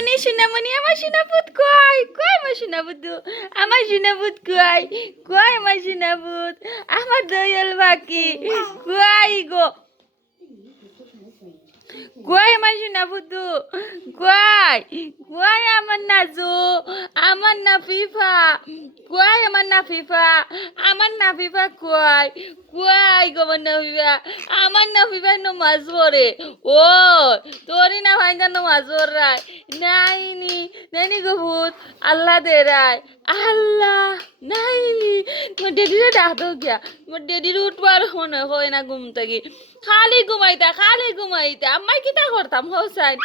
সোনামণি আমার সোনাপুত কই কই আমার সোনাপুত আমার সোনাপুত কই কই আমার সোনাপুত আমার দয়াল বাকি কই গো কই আমার সোনাপুত কই কই আমার নাজু আমার নাফিফা কই আমার নাফিফা কই কই গো আমার নাফিফা নমাজ পড়ে ও তোরি না ভাই না নমাজ পড়াই নাইনি নাইনি গো ভূত আল্লাহ দে রায় আল্লাহ নাইনি তোমার ডেডিরে ডাক দাও গিয়া তোমার ডেডির উঠবার মনে হয় না ঘুম থেকে খালি ঘুমাইতা আম্মাই কিতা করতাম হোসাইন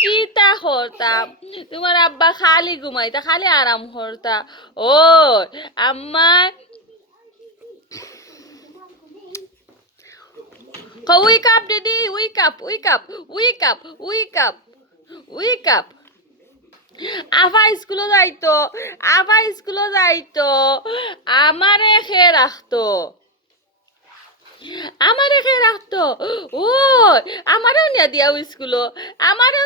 কিতা করতাম তোমার আব্বা খালি ঘুমাইতা খালি আরাম করতা ও আম্মা wake up daddy wake up আভা স্কুলে যাইতো আমারে খেয়ে রাখতো ও আমারও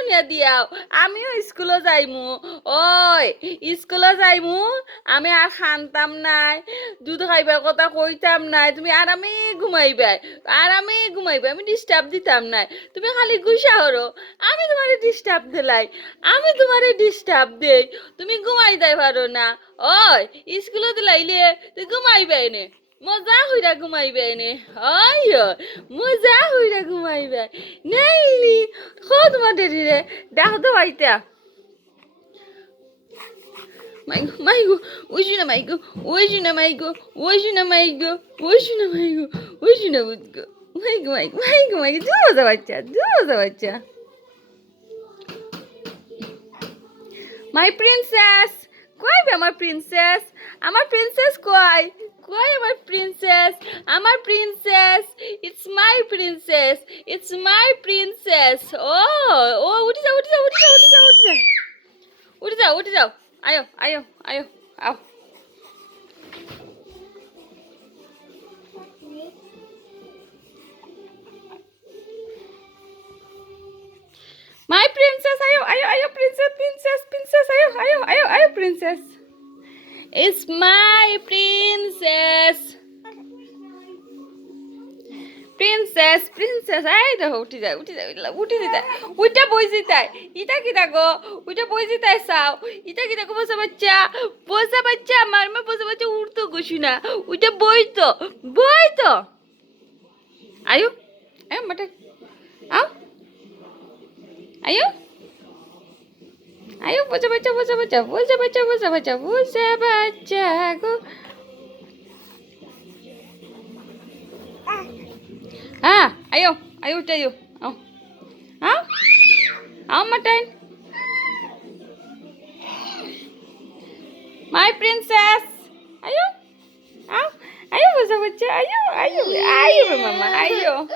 নিয়া দিয়াও আমিও স্কুলে যাইমু ওই স্কুলে যাইমু আমি আর খানতাম নাই দুধ খাইবার কথা কইতাম নাই তুমি আরামে ঘুমাইবাই আমি ডিস্টার্ব দিতাম নাই তুমি খালি গুসা হরো আমি তোমারে ডিস্টার্ব দেই তুমি ঘুমাই যাই পারো না ওই স্কুলে দিলাইলে তুই ঘুমাইবাই নে মজা হইরা ঘুমাইবে নে মজা হইরা ঘুমাইবে নাইলি খোদ মাঠেরি রে ডাক দো আইতা মাইগো ওই শুনে মাইগো বুঝগো মাইগো দু মজা বাচ্চা মাই প্রিন্সেস কই বে আমার প্রিন্সেস কই আমার প্রিন্সেস ইটস মাই প্রিন্সেস ও উঠে যাও আয়ো আও My princess, ayo, princess, ayo, princess. It's my princess. Princess, ayo দেখো উঠে যায় উইটা বই জিতাই ইটা কি দেখো উইটা বই জিতাই চাও ইটা কি দেখো বসা বাচ্চা আমার মা বসা বাচ্চা উঠতো গুছি না উইটা বই তো আয়ো মাঠে আও আয়ো বসা বাচ্চা গো ayo tayo ao matain my princess ayo basa bacha ayo mama ayo